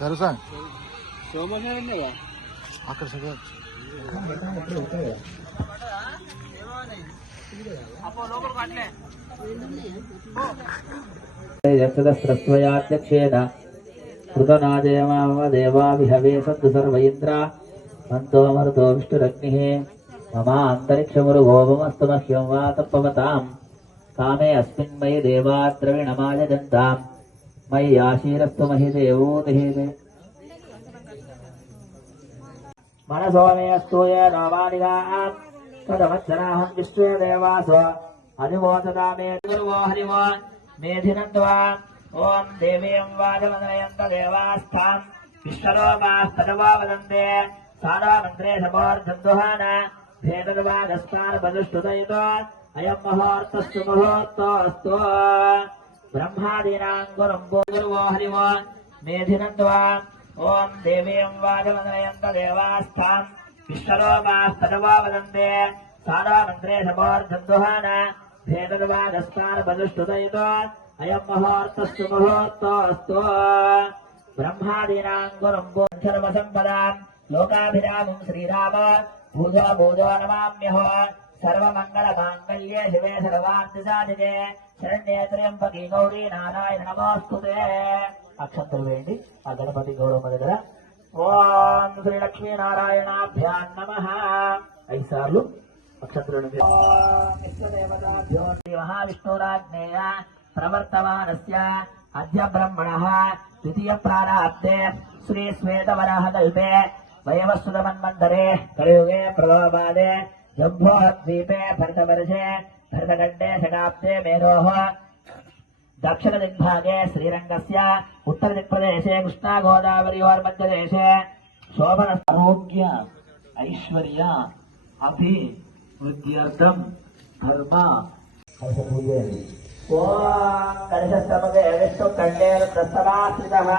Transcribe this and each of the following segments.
తెలుసా అక్కడ చదివచ్చు యక్షదస్రస్వయాధ్యక్షేణ కృతనాదేవాదేవాభిహవే సత్తు సర్వ ఇంద్ర మంతో మరుతో విష్ణురగ్నిః మమ అంతరిక్షమురుగోపమస్తు మహ్యం వా తప్పవతాం కామే అస్మిన్ మయి దేవా ద్రవిణమాయజంతాం మయి ఆశీరస్తు మహి దేవో దేవే మనసో తదవచ్చనాహం విష్ణు దేవాసో హరివోసదా మే గురువో హరివో మేధినంద్వా ఓం దేవీం వాజమనయంత దేవాస్థాం విశ్వలోమాస్తవా వదంతే సారా మంత్రే సమోర్ధందుహాన భేదవాగస్థాన బదుష్టుదయుతో అయం మహోర్తస్సు మహోర్తోస్తు బ్రహ్మాదీనాం గురువో హరివో మేధినంద్వా ఓం దేవీం వాజమనయంత దేవాస్థాం విశ్వలోమాస్తవా వదంతే సారా మంత్రే సమోర్ధందుహాన భేదవాగస్థాన బదుష్టుదయుతో అయం మహోర్తస్సు మహోర్తోస్తు బ్రహ్మాదీనాం గురుం సర్వసంపదాం లోకాభిరామం శ్రీరామ భూజో భూజో నమామ్యహో సర్వమంగళ మాంగళ్యే శివే సర్వార్థసాధికే గౌరీ నారాయణ నమోస్తుతే అక్షంతలు వేయండి. ఆ గణపతి గౌరవ దగ్గర. ఓం శ్రీ లక్ష్మీ నారాయణాభ్యాం నమ. ఐదు సార్లు అక్షంతలు వే- ఓం మహావిష్ణురాజ్ఞేయ ప్రవర్తమానస్య అద్య బ్రహ్మణ ద్వితీయ ప్రారాబ్దే శ్రీ శ్వేతవరాహ కల్పే వయవస్సుతమన్మంతరే కలియుగే ప్రలోభాదే జంభోద్వీపే భరతవర్షే భరతఖండే శతాబ్దే మేరోః దక్షిణ దిగ్భాగే శ్రీరంగస్య ఉత్తర దిక్ప్రదేశే కృష్ణా గోదావరియోర్మధ్యదేశే శోభన ఆరోగ్య ఐశ్వర్య అభివృద్ధ్యర్థం ధర్మ ఓం కలశస్తమగే విష్ణు కండేరు ప్రస్తవాశ్రితః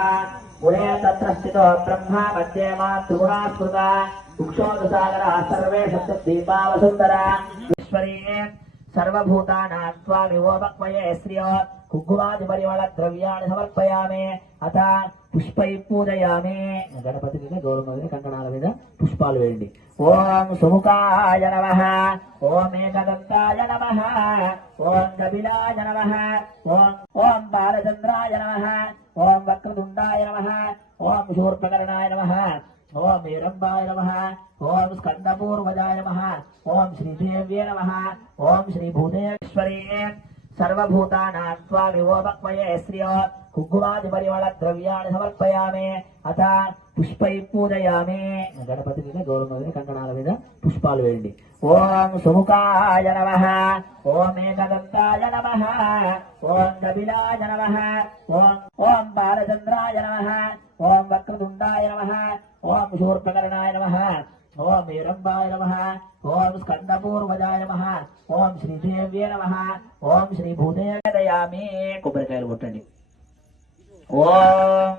గుణే తత్ర స్థితో బ్రహ్మ మధ్యే మా త్రిగుణా స్మృత వృక్షోదసాగర సర్వే సప్తద్వీపావసుందర ఈశ్వరీ సర్వభూతానాం స్వామివోపక్మయే శ్రియో కుగ్గుమాది పరిమళ ద్రవ్యాన్ని సమర్పయామి అత పుష్పై పూజయామి గణపతి మీద గౌరవ మీద కంకణాల మీద పుష్పాలు వేయండి। ఓం సుముఖాయ నమ। ఓం ఏకదంతాయ నమ। ఓం కపిలాయ నమ। ఓం ఓం బాలచంద్రాయ నమ। ఓం వక్రతుండాయ నమ ఓం శూర్పకర్ణాయ నమ ఓం వీరంబాయ నమ ఓం స్కందపూర్వజాయ నమ ఓం ఓం శ్రీ భూతేశ్వరే శ్రీభూతేశ్వరీ సర్వభూతానాం స్వామివోపక్మయే శ్రియో. కుగ్గుమాది పరిమళ ద్రవ్యాన్ని సమర్పయామే. అత పుష్పై పూజయామే. గణపతి మీద గౌరవ మీద కంకణాల మీద పుష్పాలు వేయండి. ఓం సుముఖాయ నమ. ఓం ఏకదంతాయ నమ. ఓం కపిలాయ నమ. ఓం ఓం బాలచంద్రాయ నమ. ఓం వక్రతుండాయ నమ. ఓం శూర్పకరణాయ నమ. నమ. ఓం శ్రీ భూతయ కదయామి కొబ్బరికాయలు కొట్టండి. ఓం